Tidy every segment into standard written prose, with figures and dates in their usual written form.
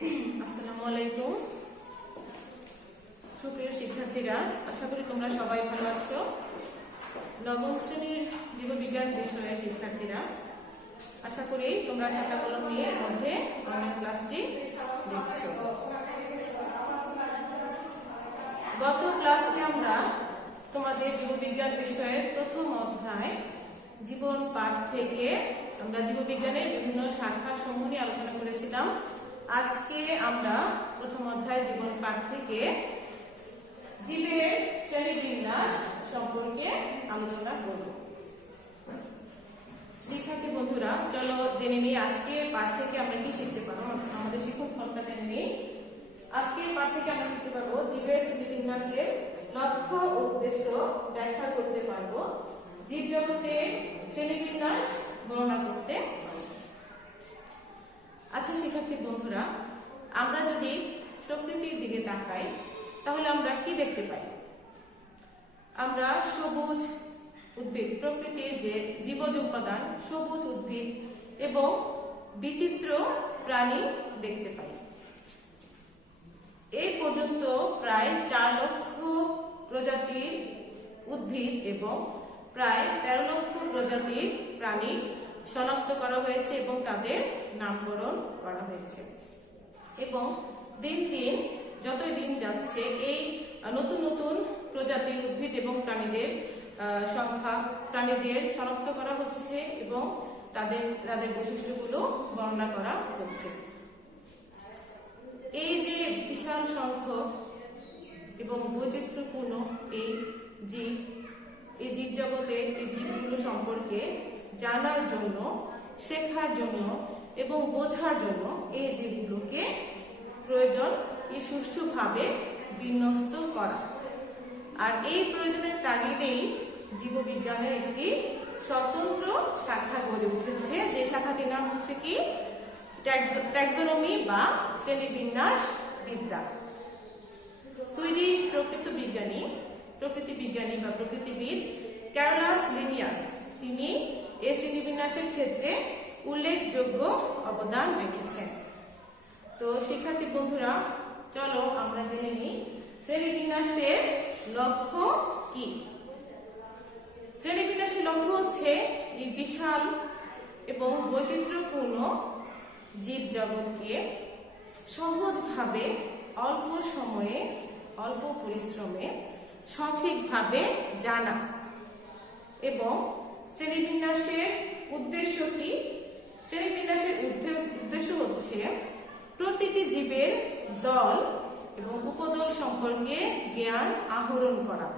আসসালামু আলাইকুম সুপ্রিয় শিক্ষার্থীরা, আশা করি তোমরা সবাই ভালো আছো। নবম শ্রেণীর জীববিজ্ঞান বিষয়ের শিক্ষার্থীরা, আশা করি তোমরা খাতা কলম নিয়ে এর মধ্যে অনলাইন ক্লাসটি দেখছো। গত ক্লাসে আমরা তোমাদের জীববিজ্ঞান বিষয়ের প্রথম অধ্যায় জীবন পাঠ থেকে আমরা জীববিজ্ঞানের বিভিন্ন শাখা সমূহ নিয়ে আলোচনা করেছিলাম। আজকে আমরা প্রথম অধ্যায় জীবন পাঠ থেকে জীবের শ্রেণীবিন্যাস সম্পর্কে আলোচনা করব। শিক্ষার্থী বন্ধুরা, চলো জেনে নিই আজকে পাঠ থেকে আমরা কি শিখতে পারবো। আমাদের শিক্ষক ফলটা জেনে নিই। আজকে পাঠ থেকে আমরা শিখতে পারবো জীবের শ্রেণীবিন্যাসের লক্ষ্য ও উদ্দেশ্য ব্যাখ্যা করতে পারবো, জীব জগতের শ্রেণীবিন্যাস বর্ণনা করতে। আচ্ছা শিক্ষার্থী বন্ধুরা, আমরা যদি প্রকৃতির দিকে তাকাই তাহলে আমরা কি দেখতে পাই? আমরা সবুজ উদ্ভিদ, প্রকৃতির যে জীবজ উপাদান, সবুজ উদ্ভিদ এবং বিচিত্র প্রাণী দেখতে পাই। এই পর্যন্ত প্রায় 4 লক্ষ প্রজাতির উদ্ভিদ এবং প্রায় 13 লক্ষ প্রজাতির প্রাণী শনাক্ত করা হয়েছে এবং তাদের নামকরণ করা হয়েছে। এবং দিন দিন যতই দিন যাচ্ছে এই নতুন নতুন প্রজাতির উদ্ভিদ এবং প্রাণীদের সংখ্যা, প্রাণীদের শনাক্ত করা হচ্ছে এবং তাদের বৈশিষ্ট্যগুলো বর্ণনা করা হচ্ছে। এই যে বিশাল সংখ্যক এবং বৈচিত্র্যপূর্ণ এই জীব জগতের এই জীবগুলো সম্পর্কে জানার জন্য, শেখার জন্য এবং বোঝার জন্য এই জীবগুলোকে প্রয়োজন সুষ্ঠুভাবে বিন্যস্ত করা। আর এই প্রয়োজনের তাগিদেই জীববিজ্ঞানের একটি স্বতন্ত্র শাখা গড়ে উঠেছে, যে শাখাটির নাম হচ্ছে কি ট্যাক্সোনমি বা শ্রেণীবিন্যাস বিদ্যা। সুইডিশ প্রকৃতিবিজ্ঞানী বা প্রকৃতিবিদ ক্যারোলাস লিনিয়াস তিনি এই শ্রেণীবিন্যাসের ক্ষেত্রে উল্লেখযোগ্য অবদান রেখেছেন। তো শিক্ষার্থী বন্ধুরা, চলো আমরা জেনে নিই শ্রেণীবিন্যাসের লক্ষ্য কি। শ্রেণীবিন্যাসের লক্ষ্য হচ্ছে এই বিশাল এবং বৈচিত্র্যপূর্ণ জীব জগৎকে সহজভাবে, অল্প সময়ে, অল্প পরিশ্রমে সঠিকভাবে জানা। এবং শ্রেণীবিন্যাসের উদ্দেশ্য কি? শ্রেণীবিন্যাসের উদ্দেশ্য হচ্ছে প্রতিটি জীবের দল এবং উপদল সম্পর্কে জ্ঞান আহরণ করা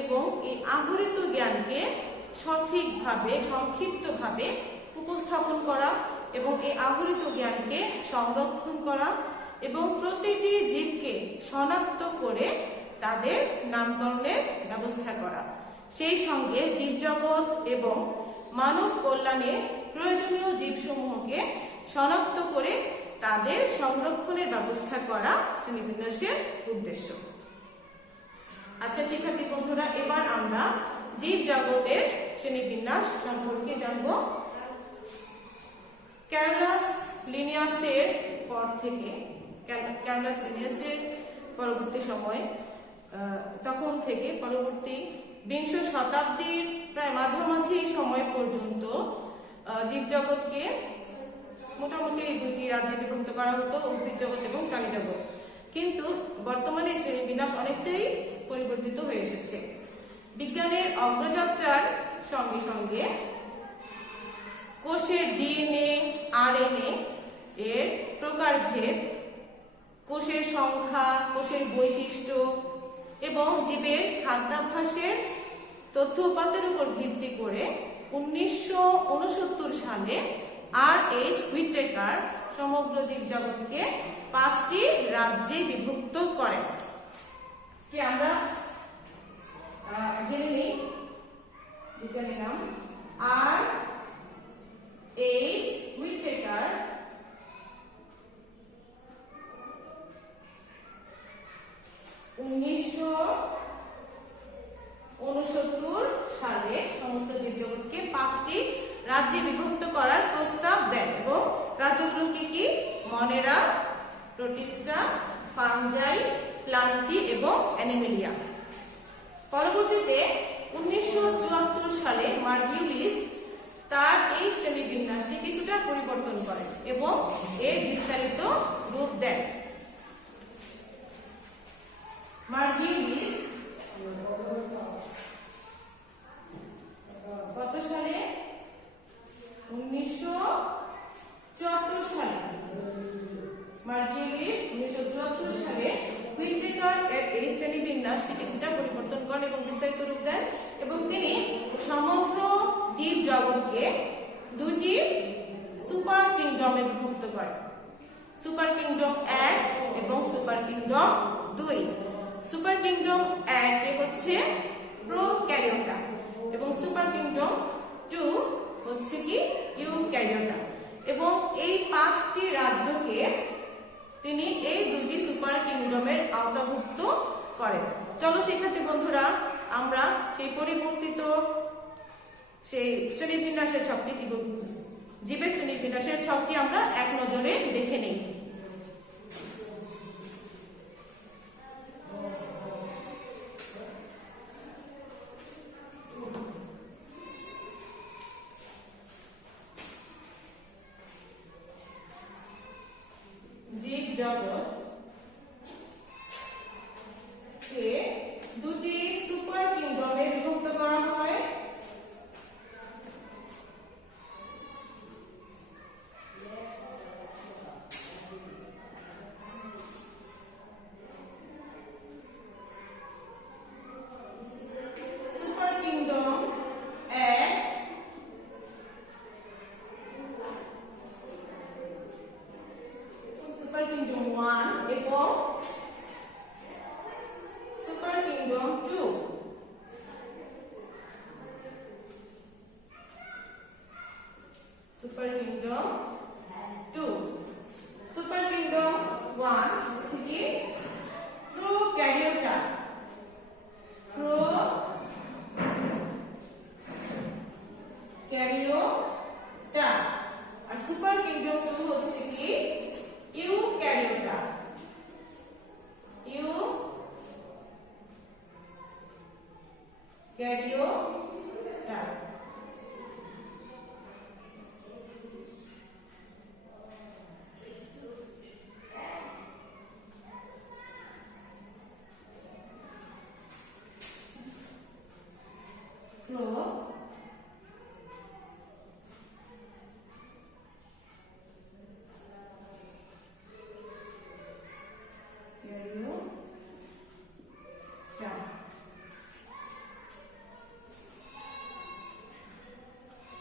এবং এই আহরিত জ্ঞানকে সঠিকভাবে, সংক্ষিপ্তভাবে উপস্থাপন করা এবং এই আহরিত জ্ঞানকে সংরক্ষণ করা এবং প্রতিটি জীবকে শনাক্ত করে তাদের নামকরণের ব্যবস্থা করা। সেই সঙ্গে জীবজগৎ এবং মানব কল্যাণে প্রয়োজনীয় জীবসমূহকে শনাক্ত করে তাদের সংরক্ষণের ব্যবস্থা করা শ্রেণীবিন্যাসের উদ্দেশ্য। আচ্ছা শিক্ষার্থী বন্ধুরা, এবার আমরা জীব জগতের শ্রেণীবিন্যাস সম্পর্কে জানব। ক্যারোলাস লিনিয়াসের পর থেকে, ক্যারোলাস লিনিয়াসের পরবর্তী সময়, তখন থেকে পরবর্তী 20 শতাব্দীর প্রায় মাঝামাঝি সময় পর্যন্ত জীবজগৎকে মোটামুটি 2টি রাজ্যে বিভক্ত করা হতো, উদ্ভিদ জগৎ এবং প্রাণী জগৎ। কিন্তু বর্তমানে শ্রেণীবিন্যাস অনেকটাই পরিবর্তিত হয়ে এসেছে। বিজ্ঞানের অগ্রযাত্রার সঙ্গে সঙ্গে কোষের ডিএনএ, আরএনএ এর প্রকারভেদ, কোষের সংখ্যা, কোষের বৈশিষ্ট্য এবং জীবের খাদ্যাভ্যাসের তথ্য উপাত্তের উপর ভিত্তি করে 1969 সালে R.H. হুইটেকার সমগ্র জীবজগৎকে 5টি রাজ্যে বিভক্ত করেন। কি আমরা জেনে নিই বিজ্ঞানীর নাম। R.H. হুইটেকার 1969 সালে সমস্ত জীবজগৎকে 5টি রাজ্যে বিভক্ত করার প্রস্তাব দেন এবং রাজ্যগুলো কি কি? মনেরা, প্রোটিস্টা, ফাঞ্জাই, প্লান্টি এবং অ্যানিমেলিয়া। পরবর্তীতে 1974 সালে মার্কিউলিস তার এই শ্রেণীবিন্যাসটি কিছুটা পরিবর্তন করেন এবং এর বিস্তারিত রূপ দেন। মার্কিউলিস কত সালে? 1974 সালে। মার্কিউলিস 1974 সালে হুইটেকার এর এই শ্রেণীবিন্যাসটি কিছুটা পরিবর্তন করেন এবং বিস্তারিত রূপ দেন এবং তিনি সমগ্র জীব জগৎকে দুটি সুপার কিংডমে বিভক্ত করেন। সুপার কিংডম 1 এবং সুপার কিংডম 2। সুপার কিংডম 1 হচ্ছে প্রোক্যারিওটা এবং সুপার কিংডম 2 হচ্ছে কি ইউক্যারিওটা, এবং এই 5টি রাজ্যকে তিনি এই দুইটি সুপার কিংডমের আওতাভুক্ত করেন। চলো শিক্ষার্থী বন্ধুরা, আমরা সেই পরিবর্তিত সেই শ্রেণীবিন্যাসের ছকটি, জীবের শ্রেণীবিন্যাসের ছকটি আমরা এক নজরে দেখে নেই। জীব জগৎ কে দুটি সুপার কিংডমে বিভক্ত করা হয়। সুপার কিংডম 1, সুপার কিংডম 1 এবং super kingdom 2। Super kingdom 2। Super kingdom 1 হচ্ছে কি প্রোক্যারিওটা, প্রোক্যারিওটা, আর সুপার কিংডম 2 হচ্ছে কি ইউক্যারিওটা, ইউক্যারিওটা।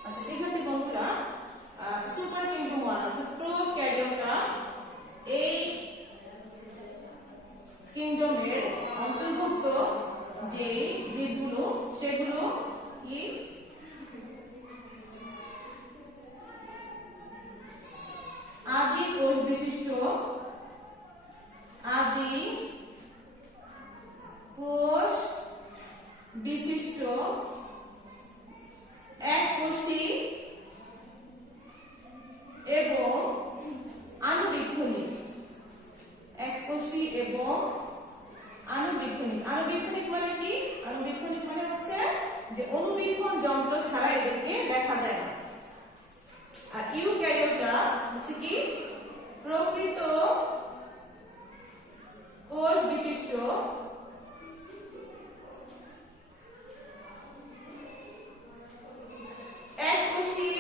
আচ্ছা শিক্ষার্থী বন্ধুরা, সুপার কিংডম 1 অর্থাৎ প্রোক্যারিওটা এই কিংডমের অন্তর্ভুক্ত যে জীবগুলো সেগুলো কি আদি কোষ বিশিষ্ট, আদি কোষ বিশিষ্ট এককোষী এবং আনুবীক্ষণিক, এককোষী এবং আনুবীক্ষণিক। আনুবীক্ষণিক মানে কি? আনুবীক্ষণিক মানে হচ্ছে যে অনুবীক্ষণ যন্ত্র ছাড়া এদেরকে দেখা যায় না। আর ইউক্যারিওটা হচ্ছে কি প্রকৃত কোষ বিশিষ্ট এককোষী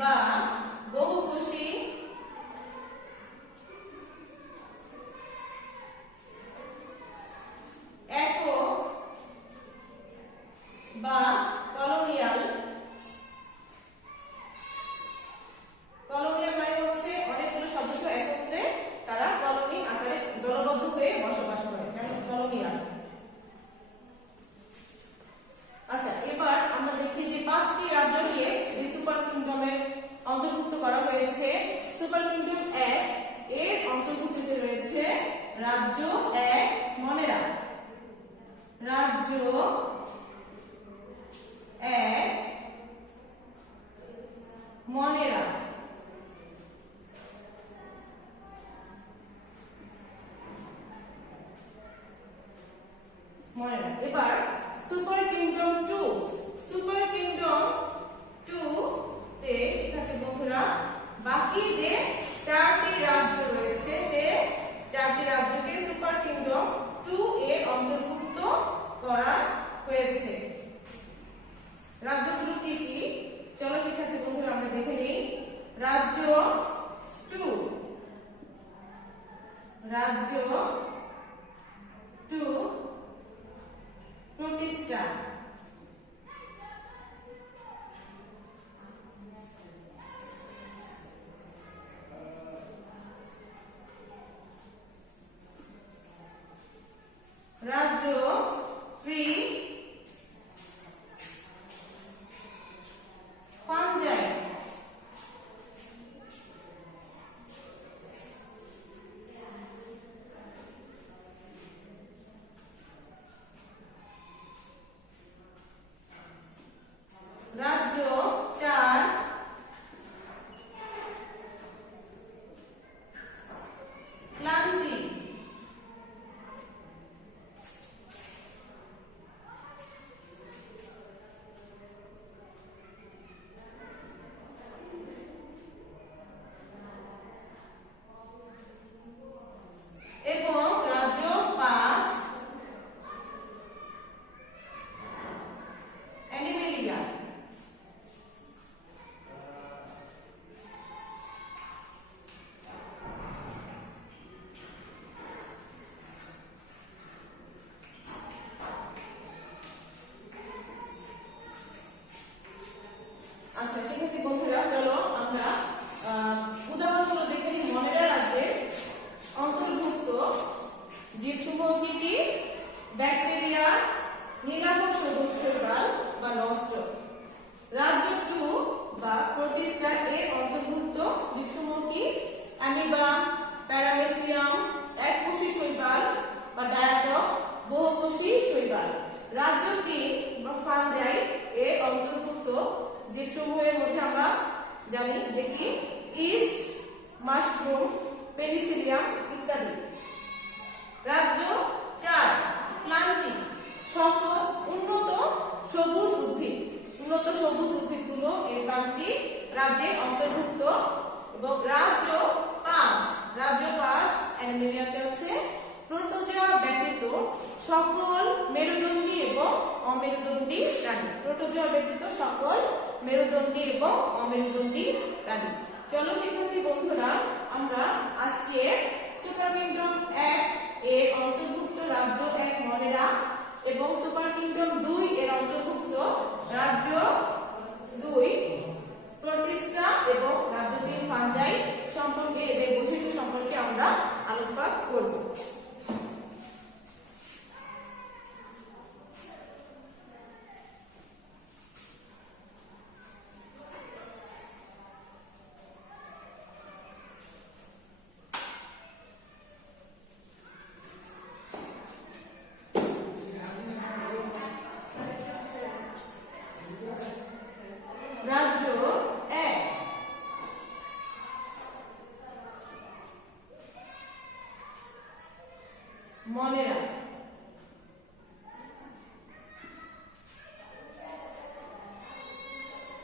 বা বহুকোষী একক বা কলোনিয়াল। কলোনিয়াল মানে হচ্ছে অনেকগুলো সদস্য একত্রে তারা কলোনি আকারে দলবদ্ধ হয়ে বসবাস করে, কলোনিয়াল। আচ্ছা এবার আমরা দেখি যে 5টি রাজ্যকে এই সুপার কিংডমে অন্তর্ভুক্ত করা হয়েছে। সুপার কিংডম 1 এর অন্তর্ভুক্তিতে রয়েছে রাজ্য 1 মনেরা, রাজ্য 1 মনেরা। সুপার কিংডম 2, সুপার কিংডম 2 তে শিক্ষার্থী বন্ধুরা বাকি যে 4টি রাজ্য রয়েছে সে 4টি রাজ্যকে সুপার কিংডম 2 এ অন্তর্ভুক্ত করা হয়েছে। রাজ্যগুলো কি কি চলো শিক্ষার্থী বন্ধুরা আমরা দেখে নিই। রাজ্য 2, রাজ্য 2 প্রতিষ্ঠা, রাজ্য 3 ফানজাই, রাজ্য 4 ক্লান্তি, এবং রাজ্য 5 অ্যানিমেলিয়া। আচ্ছা শিক্ষার্থী বন্ধুরা চলো আমরা উদাহরণগুলো দেখে নিই। মনেরা রাজ্যের অন্তর্ভুক্ত জীবসমূহ কি কি? ব্যাকটেরিয়া, নিরাপদ সদস্যকাল বা নষ্ট। রাজ্য 2 বা প্রোটিস্টা এর অন্তর্ভুক্ত জীবসমূহ কি? অ্যামিবা, প্যারামেসিয়াম, এককোষী শৈবাল বা ডায়াটম, বহুকোষী শৈবাল। রাজ্য 3 বা ফানজাই এর অন্তর্ভুক্ত জীবসমূহের মধ্যে আমরা জানি যে কি ইস্ট, মাশরুম, পেনিসিলিয়াম ইত্যাদি। রাজ্য 4 প্লান্টি, সকল উন্নত সবুজ উদ্ভিদ। উন্নত সবুজ উদ্ভিদগুলো এই প্লান্টি রাজ্যে অন্তর্ভুক্ত। এবং রাজ্য 5, রাজ্য 5 অ্যানিমেলিয়াতে আছে প্রোটোজোয়া ব্যতীত সকল মেরুদণ্ডী এবং অমেরুদণ্ডী প্রাণী। প্রোটোজোয়া ব্যতীত সকল মেরুদণ্ডী এবং অমেরুদণ্ডী প্রাণী। চলো শিক্ষার্থী বন্ধুরা আমরা আজকে সুপার কিংডম 1 এর অন্তর্ভুক্ত রাজ্য 1 মনেরা এবং সুপার কিংডম 2 এর অন্তর্ভুক্ত রাজ্য 2 প্রতিষ্ঠা এবং রাজ্য 3 ফানজাই সম্পর্কে এদের বৈশিষ্ট্য সম্পর্কে আমরা আলোকপাত করব। রাজ্য 1 মনেরা।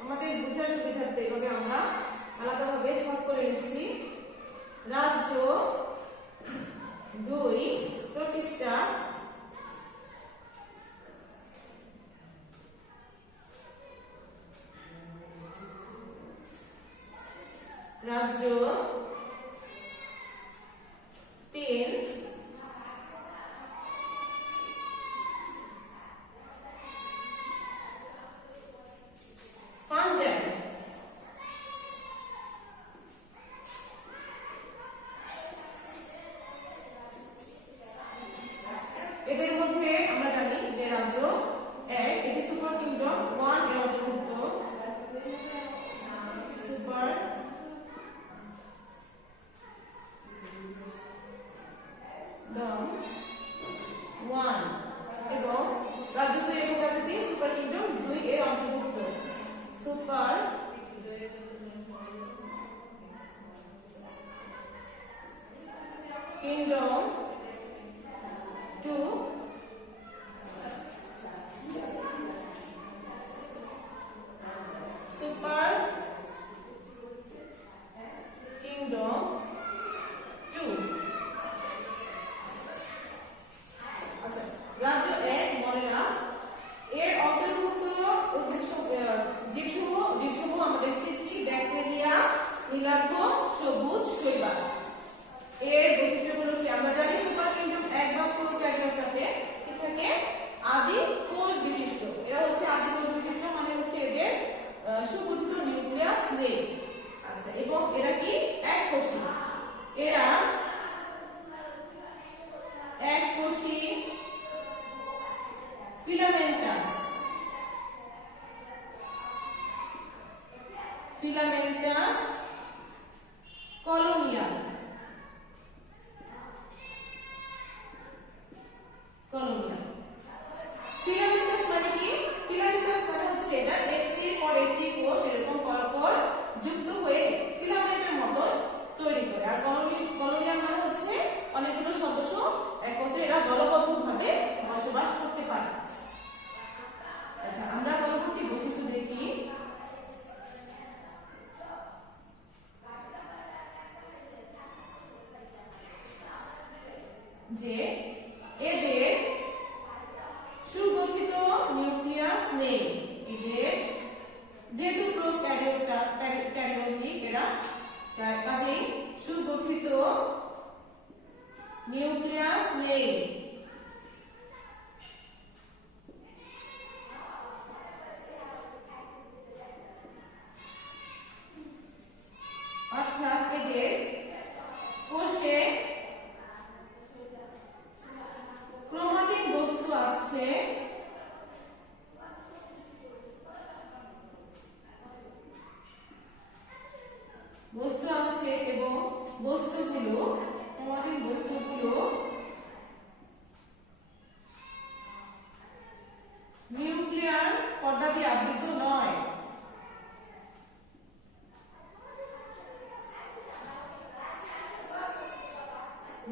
আমাদের বোঝার সুবিধার্থে এভাবে আমরা আলাদাভাবে ছক করে নিচ্ছি। রাজ্য 2 প্রতিষ্ঠা, রাজ্য 3 ফানজাই। এদের মধ্যে আমরা জানি যে রাজ্য 1 এটি সুপার কিংডম 1 এর অন্তর্ভুক্ত। সুপার কিংডম 1 এবং রাজ্য 2 এবং রাজ্য 3 সুপার কিংডম 2 এর অন্তর্ভুক্ত। সুপার কিংডম 2 যে এদের সুগঠিত নিউক্লিয়াস নেই। এদের যেহেতু প্রোক্যারিওটিক এরা, কাজেই সুগঠিত নিউক্লিয়াস নেই। অর্থাৎ এদের কোষে ক্রোমাটিন বস্তু আছে, এবং বস্তুগুলো ক্রোমাটিন বস্তুগুলো নিউক্লিয়ার পর্দা দিয়ে আবৃত নয়।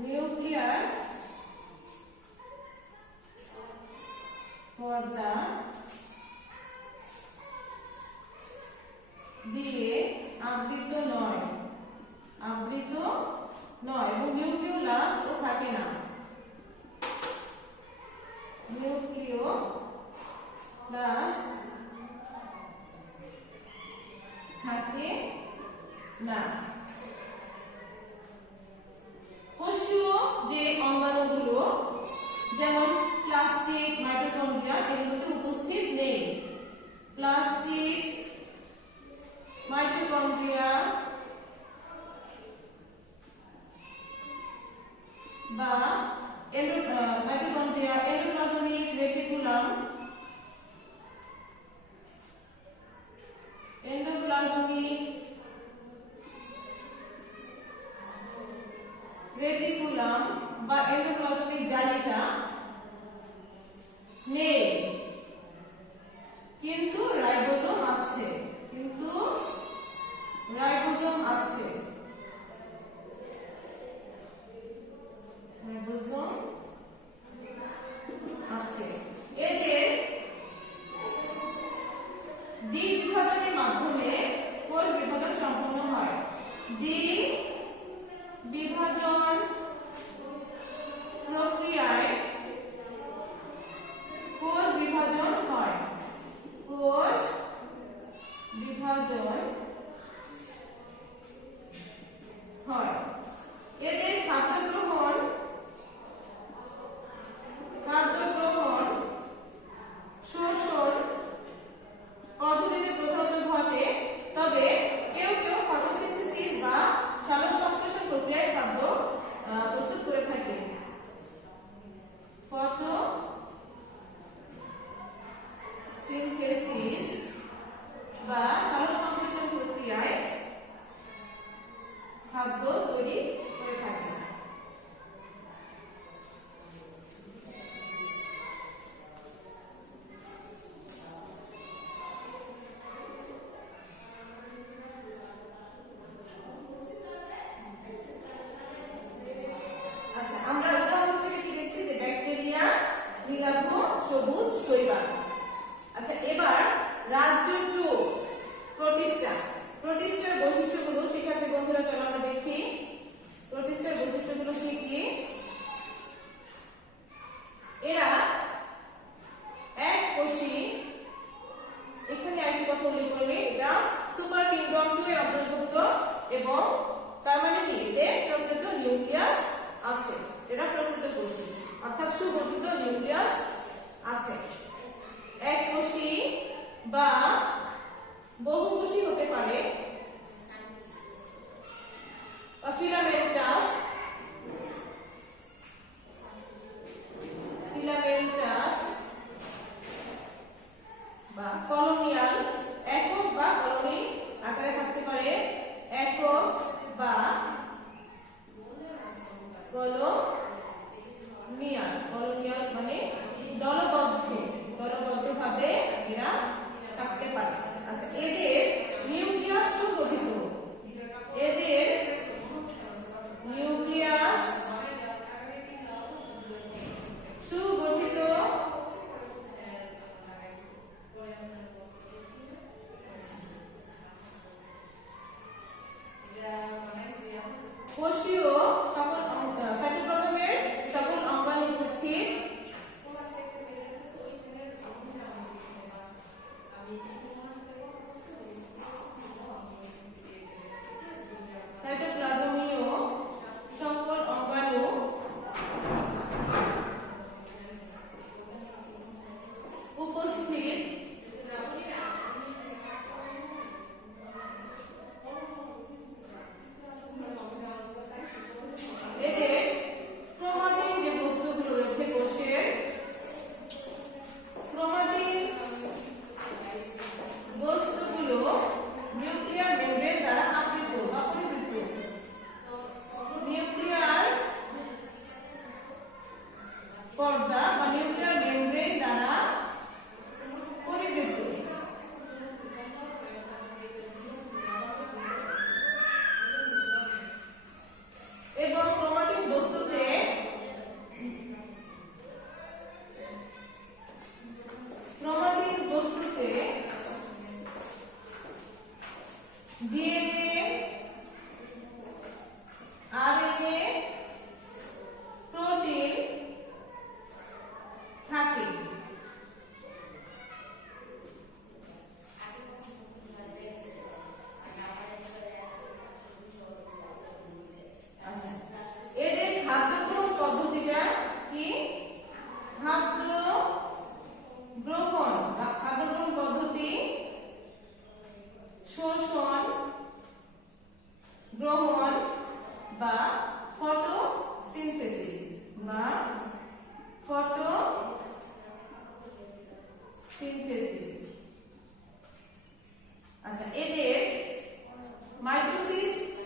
নিউক্লিয়ার পর্দা দিয়ে আবৃত নয়, এবং নিউক্লিওলাসও থাকে না। নিউক্লিওলাস থাকে না। কোষীয় যে অঙ্গাণুগুলো যেমন প্লাস্টিড, মাইটোকন্ড্রিয়া এগুলোতে উপস্থিত নেই। প্লাস্টিড, মাইটোকন্ড্রিয়া বা মাইটোকন্ড্রিয়া, এন্ডোপ্লাজমিক রেটিকুলাম, বা এন্ডোপ্লাজমিক জালিকা নেই, কিন্তু রাইবোজোম আছে। এদের দ্বিবিভাজনের মাধ্যমে কোষ বিভাজন সম্পন্ন হয়। দ্বিবিভাজন প্রক্রিয়ায় কোষ বিভাজন হয়। এদের খাদ্য গ্রহণ শোষণ পদ্ধতিতে প্রধানত ঘটে, তবে কেউ ফটোসিনথেসিস বা সালোকসংশ্লেষণ প্রক্রিয়ায় খাদ্য প্রস্তুত করে থাকে। ফটোসিনথেসিস বা সালোকসংশ্লেষণ প্রক্রিয়ায় খাদ্য তৈরি করে থাকে। আচ্ছা, আমরা উদাহরণ হিসেবে কি দেখছি যে ব্যাকটেরিয়া, নীলাভ, সবুজ, শৈবাল। আচ্ছা, এবার রাজ্য 2 প্রোটিস্টা। প্রোটিস্টার বৈশিষ্ট্যগুলো শিক্ষার্থী বন্ধুরা চলো আমরা দেখি। প্রোটিস্টার বৈশিষ্ট্যগুলো কি কি? এরা এককোষী, এখানে একটি কথা উল্লেখ করবে, এটা সুপার কিংডম 2 এর অন্তর্ভুক্ত, এবং তার মানে কি এদের প্রকৃত নিউক্লিয়াস আছে। এরা প্রকৃত কোষী, অর্থাৎ সুগঠিত নিউক্লিয়াস আছে। এককোষী বা বহুকোষী হতে পারে, ফিলামেন্টাস বা কলোনিয়াল, একক বা কলোনি আকারে থাকতে পারে। একক বা কলোনিয়াল মানে দলবদ্ধভাবে এরা থাকতে পারে। আচ্ছা, এদের নিউক্লিয়াস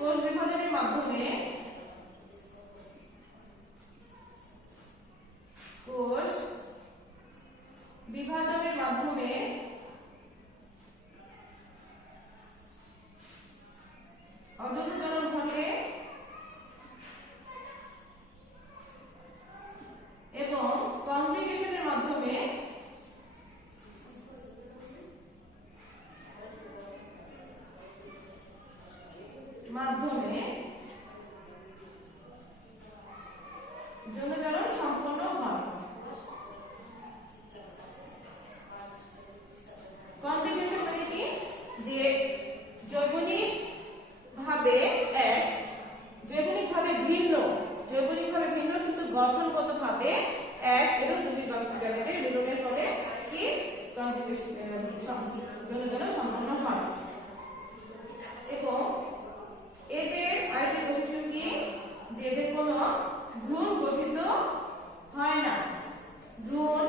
কোষ বিভাজনের মাধ্যমে অযৌনজনন ঘটে এবং কনজুগেশনের মাধ্যমে যৌনজনন সম্পন্ন হয়। কনজুগেশন মানে কি, যে জৈবনিক ভাবে ভিন্ন কিন্তু গঠনগতভাবে এক এবং দুটি গঠনগত মিলনের ফলে কি কনজুগেশন যৌনজনন সম্পন্ন হয়। এবং এদের আরেকটি বৈশিষ্ট্য কি, যে এদের কোনো ভ্রূণ গঠিত হয় না। ভ্রূণ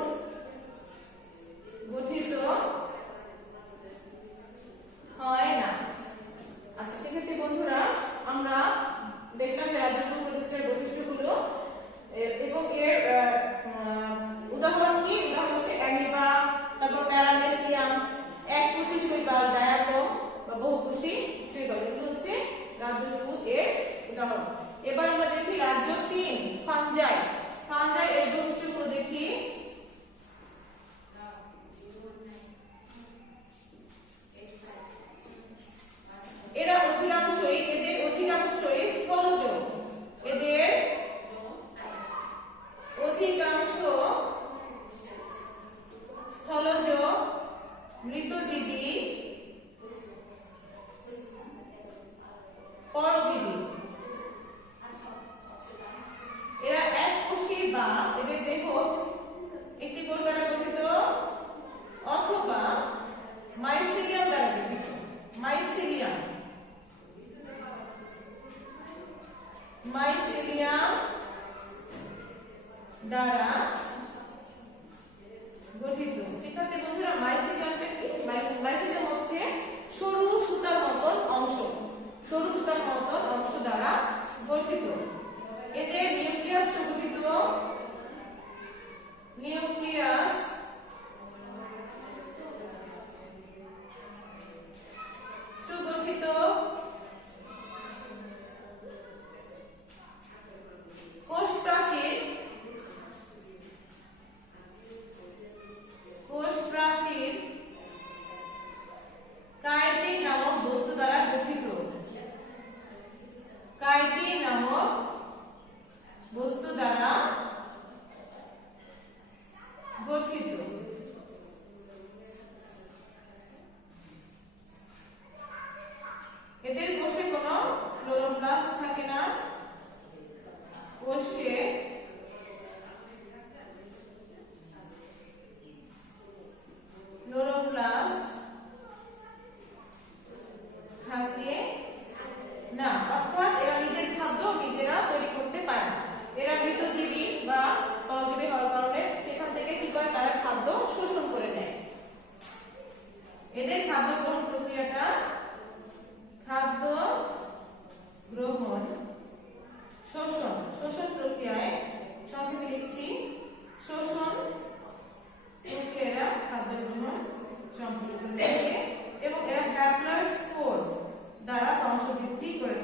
গঠিত হয় না। আচ্ছা, সেক্ষেত্রে বন্ধুরা আমরা দেখলাম যে রাজকীয় প্রতিষ্ঠার বৈশিষ্ট্যগুলো এবং এর উদাহরণ কি, উদাহরণ হচ্ছে অ্যামিবা, তারপর প্যারামেসিয়াম, এককোষী শৈবাল, ডায়াটম বা বহুকোষী শৈবাল, এগুলো হচ্ছে রাজ্যসমূহ এর উদাহরণ। এবার আমরা দেখি রাজ্য 3 ফাঞ্জাই। ফাঞ্জাই এর বৈশিষ্ট্যগুলো দেখি। এদের অধিকাংশই স্থলজ। এদের অধিকাংশ স্থলজ মৃতজীবী পরজীবী। এরা এককোষী বা এদের দেহ একটি কোষ দ্বারা গঠিত অথবা মাইসিলিয়াম দ্বারা গঠিত। মাইসিলিয়াম দ্বারা গঠিত। সেক্ষেত্রে বন্ধুরা মাইসিলিয়ামটা কি? মাইসিলিয়াম হচ্ছে সরু সুতার মতন অংশ, দ্বারা গঠিত। এদের নিউক্লিয়াস সুগঠিত, কোষ প্রাচীর কাইটিন নামক বস্তু দ্বারা গঠিত। কাইটিন নামক বস্তু দ্বারা গঠিত। এদের কোষে কোনো ক্লোরোপ্লাস্ট থাকে না। কোষে ক্লোরোপ্লাস্ট থাকে না, অর্থাৎ এরা নিজের খাদ্য নিজেরা তৈরি করতে পারে না। এরা মৃতজীবী বা পরজীবী হওয়ার কারণে সেখান থেকে কি করে, তারা খাদ্য শোষণ করে নেয়। এদের খাদ্য গ্রহণ প্রক্রিয়াটা শোষণ প্রক্রিয়ায় সংক্ষেপে লিখছি, শোষণ প্রক্রিয়াটা খাদ্য গ্রহণ সম্পূর্ণ করে এবং এরা হ্যাপ্লয়েড স্পোর দ্বারা বংশবৃদ্ধি করে